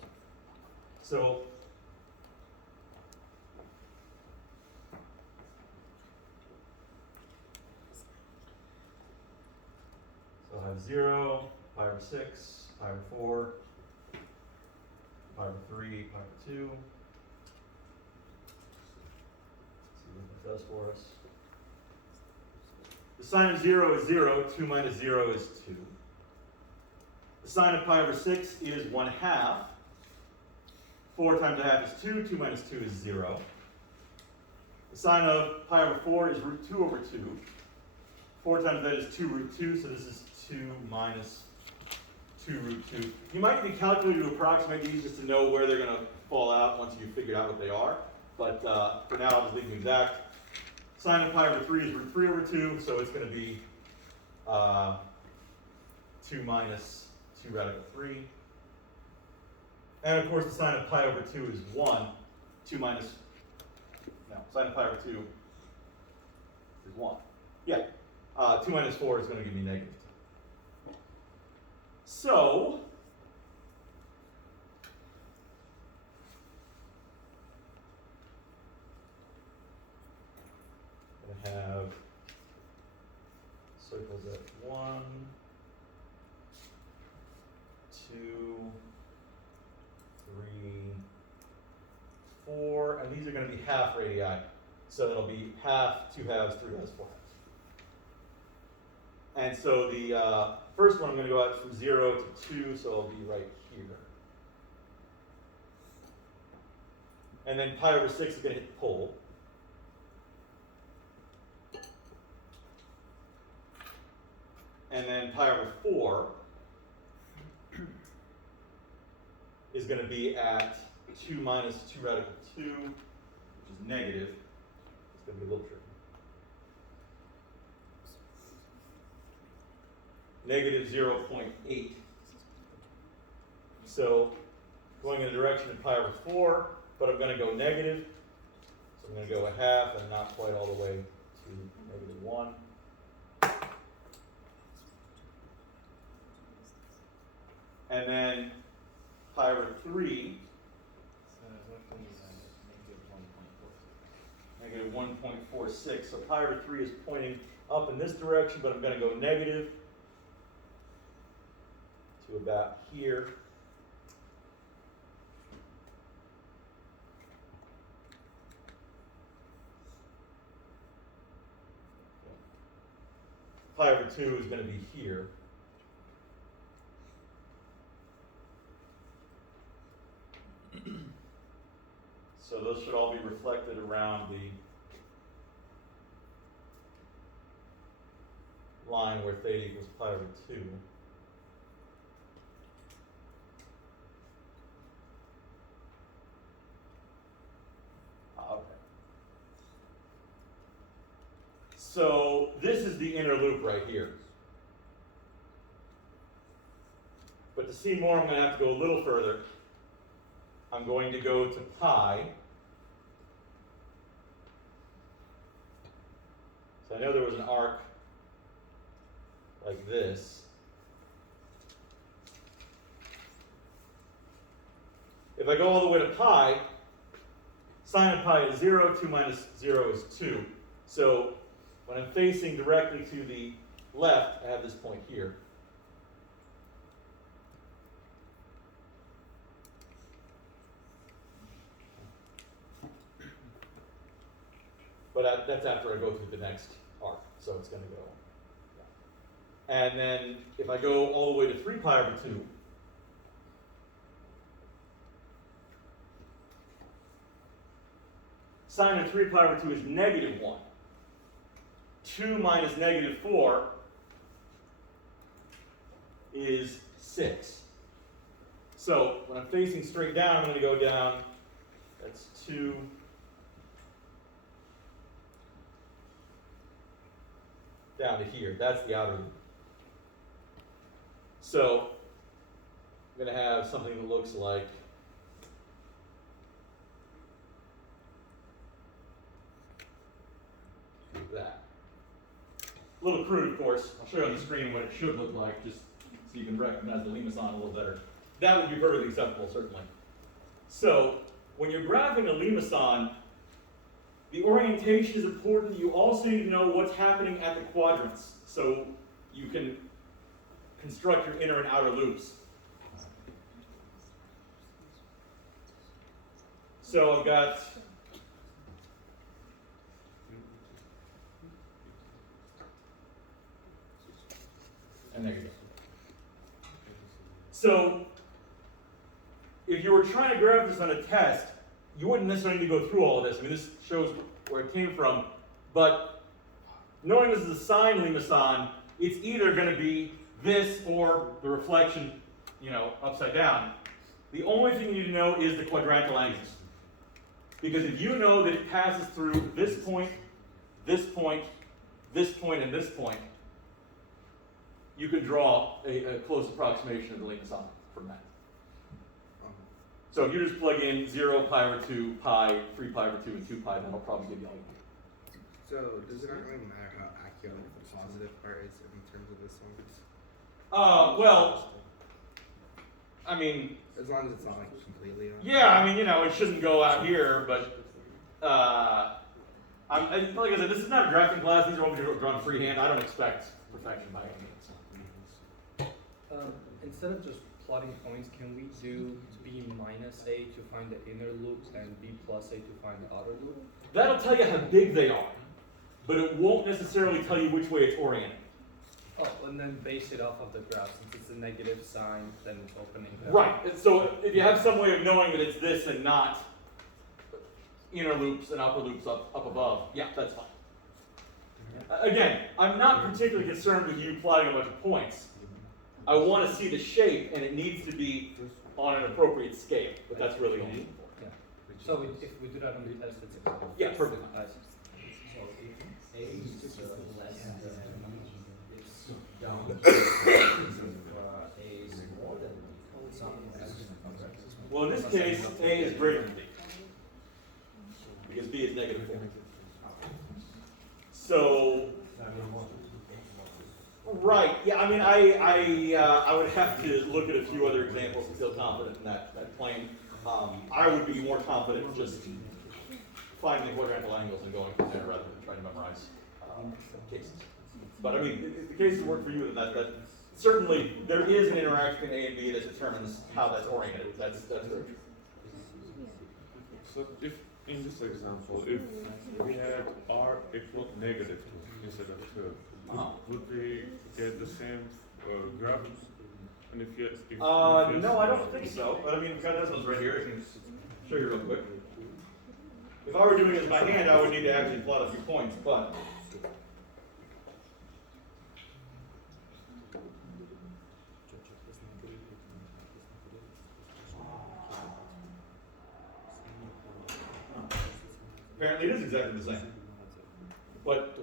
So I have 0, pi over 6, pi over 4, pi over 3, pi over 2. Let's see what that does for us. The sine of 0 is 0, 2 minus 0 is 2. The sine of pi over 6 is 1/2. 4 times 1/2 is 2, 2 minus 2 is 0. The sine of pi over 4 is root 2 over 2. 4 times that is 2 root 2, so this is 2 minus 2 root 2. You might need a calculator to approximate these just to know where they're going to fall out once you've figured out what they are. But for now, I'll just leave them exact. Sine of pi over 3 is root 3 over 2, so it's going to be 2 minus 2 radical 3. And of course, the sine of pi over 2 is 1. 2 minus, no, sine of pi over 2 is 1. Yeah, 2 minus 4 is going to give me negative 2. So, I have circles at 1, 2, 3, 4, and these are going to be half radii. So it'll be half, 2 halves, 3 halves, 4 halves. And so the first one I'm going to go out from 0 to 2, so it'll be right here. And then pi over 6 is going to hit the pole. And then pi over 4 is going to be at 2 minus 2 radical 2, which is negative. It's going to be a little tricky. negative 0.8. So going in the direction of pi over 4, but I'm going to go negative. So I'm going to go a half and not quite all the way to negative 1. And then pi over 3, negative 1.46. So pi over 3 is pointing up in this direction, but I'm going to go negative to about here. Pi over 2 is going to be here. So those should all be reflected around the line where theta equals pi over 2. Okay. So this is the inner loop right here. But to see more, I'm going to have to go a little further. I'm going to go to pi. So I know there was an arc like this. If I go all the way to pi, sine of pi is 0, 2 minus 0 is 2. So when I'm facing directly to the left, I have this point here. But that's after I go through the next arc, so it's going to go. Yeah. And then if I go all the way to 3 pi over 2, sine of 3 pi over 2 is negative 1. 2 minus negative 4 is 6. So when I'm facing straight down, I'm going to go down, that's 2. Down to here. That's the outer loop. So I'm going to have something that looks like that. A little crude, of course. I'll show you on the screen what it should look like, just so you can recognize the limacon a little better. That would be perfectly acceptable, certainly. So when you're graphing a limacon, the orientation is important. You also need to know what's happening at the quadrants, so you can construct your inner and outer loops. So I've got and there you go. So if you were trying to graph this on a test, you wouldn't necessarily need to go through all of this. I mean, this shows where it came from. But knowing this is a sine limacon, it's either going to be this or the reflection, upside down. The only thing you need to know is the quadrantal angles. Because if you know that it passes through this point, this point, this point, and this point, you can draw a close approximation of the limacon from that. So if you just plug in 0, pi over 2, pi, 3 pi over 2, and 2 pi, that'll probably give you all you need. So does it not really matter how accurate the positive part is in terms of this one? Well, I mean, as long as it's not like completely off. Yeah, I mean, it shouldn't go out here, but like I said, this is not a drafting class. These are all drawn freehand. I don't expect perfection by any means. Instead of just plotting points, can we do b minus a to find the inner loop and b plus a to find the outer loop? That'll tell you how big they are, but it won't necessarily tell you which way it's oriented. Oh, and then base it off of the graph. Since it's a negative sign, then it's opening. Right. So if you have some way of knowing that it's this and not inner loops and upper loops up above, yeah, that's fine. Again, I'm not particularly concerned with you plotting a bunch of points. I want to see the shape, and it needs to be on an appropriate scale, but that's really all I'm looking for. Yeah. So if we do that on the test, it's acceptable. Yeah, perfect. So if A is less than B, it's down. case, A is greater than B. Because B is negative 4. So, right, yeah, I mean, I would have to look at a few other examples to feel confident in that claim. I would be more confident just finding the quadrantal angles and going from there rather than trying to memorize cases. But I mean, if the cases work for you, then that certainly there is an interaction between A and B that determines how that's oriented. That's very true. So if, in this example, if we had R equal negative 2 instead of 2, would we get the same graph? And if yes, no, I don't think so. But I mean, we've got this one's right here. I can show you real quick. If I were doing this by hand, I would need to actually plot a few points, but apparently it is exactly the same. But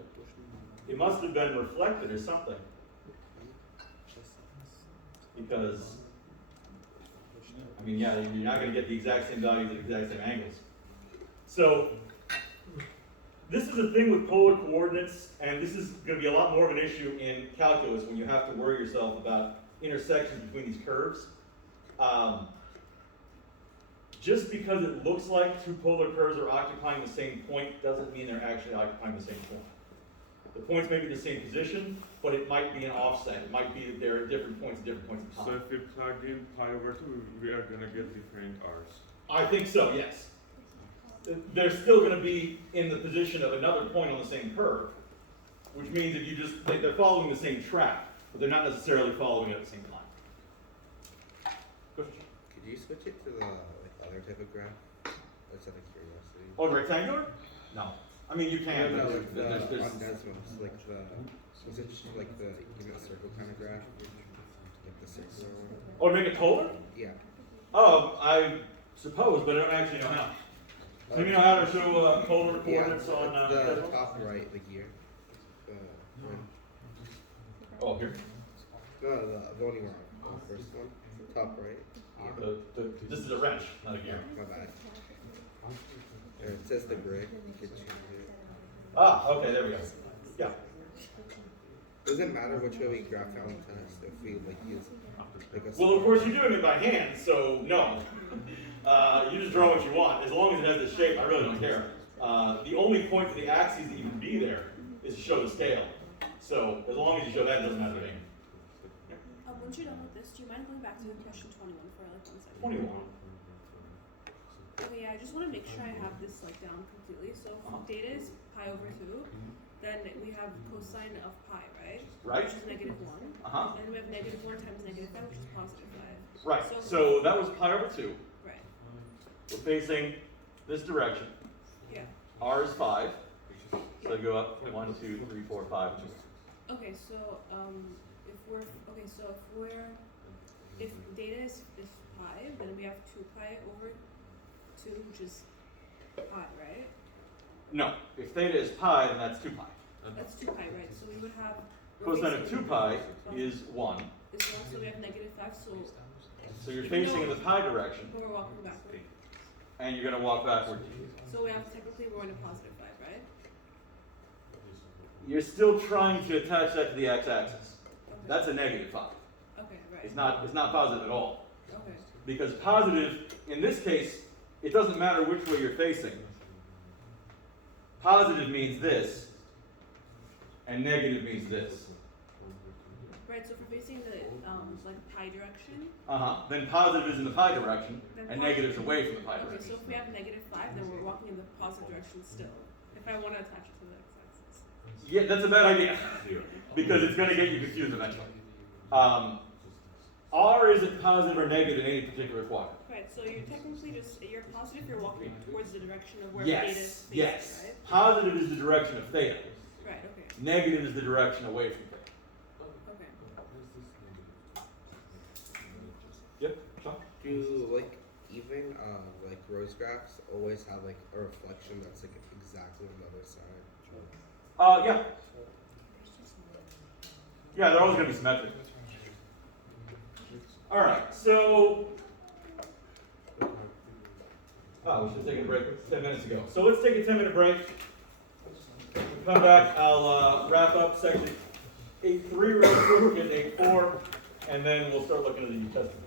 it must have been reflected or something. Because, I mean, yeah, you're not going to get the exact same values at the exact same angles. So, this is a thing with polar coordinates, and this is going to be a lot more of an issue in calculus when you have to worry yourself about intersections between these curves. Just because it looks like two polar curves are occupying the same point doesn't mean they're actually occupying the same point. The points may be the same position, but it might be an offset. It might be that they're at different points in time. So if we plug in pi over 2, we are going to get different R's. I think so, yes. They're still going to be in the position of another point on the same curve, which means that you just, they're following the same track, but they're not necessarily following it at the same time. Question? Could you switch it to the other type of graph? That's out of curiosity. Oh, rectangular? No. I mean, you can. No, but like the there's- on Desmos, like is it just like the unit circle kind of graph? Like the circle. Or make it polar? Yeah. Oh, I suppose, but I don't actually know how. So you know how to show polar coordinates on the Desmos? top right, the gear. Oh, here. No, the only one. The first one. Top right. Yeah. This is a wrench, not a gear. My bad. It says the grid. You could change it. Ah, okay, there we go. Yeah. Doesn't matter which way we graph out on test if we like use like a. Well, of course, you're doing it by hand, so no. You just draw what you want. As long as it has the shape, I really don't care. The only point for the axes that you can be there is to show the scale. So as long as you show that, it doesn't matter to me. Once you're done with this, do you mind going back to question 21 for like 1 second? 21. Okay, yeah, I just want to make sure I have this like down completely. So if data is pi over 2, then we have cosine of pi, right? Right. Which is negative 1. Uh-huh. And we have negative 1 times negative 5, which is positive 5. Right. So that was pi over 2. Right. We're facing this direction. Yeah. R is 5. So go up 1, 2, 3, 4, 5. Okay, so if data is pi, then we have 2 pi over 2, which is pi, right? No. If theta is pi, then that's 2 pi. That's 2 pi, right? So we would have Cosine of 2 pi is 1. Is 1, so we have negative 5, So you're facing in the pi direction, but we're walking backward. and you're going to walk backward. So we have technically we're in a positive 5, right? You're still trying to attach that to the x-axis. Okay. That's a negative 5. Okay, right. It's not positive at all. Okay. Because positive, in this case, it doesn't matter which way you're facing. Positive means this, and negative means this. Right, so if we're facing the like pi direction. Then positive is in the pi direction, Then and pi- negative is away from the pi Okay, direction. so if we have negative 5, then we're walking in the positive direction still. If I want to attach it to the x-axis. Yeah, that's a bad idea, because it's going to get you confused eventually. R isn't positive or negative in any particular quadrant. Right, so you're technically you're positive, you're walking towards the direction of where theta is facing, Yes. right? Positive is the direction of theta. Right, okay. Negative is the direction away from theta. Okay. Yep, Sean? Do like even like Rose graphs always have like a reflection that's like exactly on the other side? Yeah. Yeah, they're always going to be symmetric. All right, so Oh, we should have taken a break 10 minutes ago. So let's take a 10-minute break. Come back, I'll wrap up section 8.3 real quick, get 8.4, and then we'll start looking at the New Testament.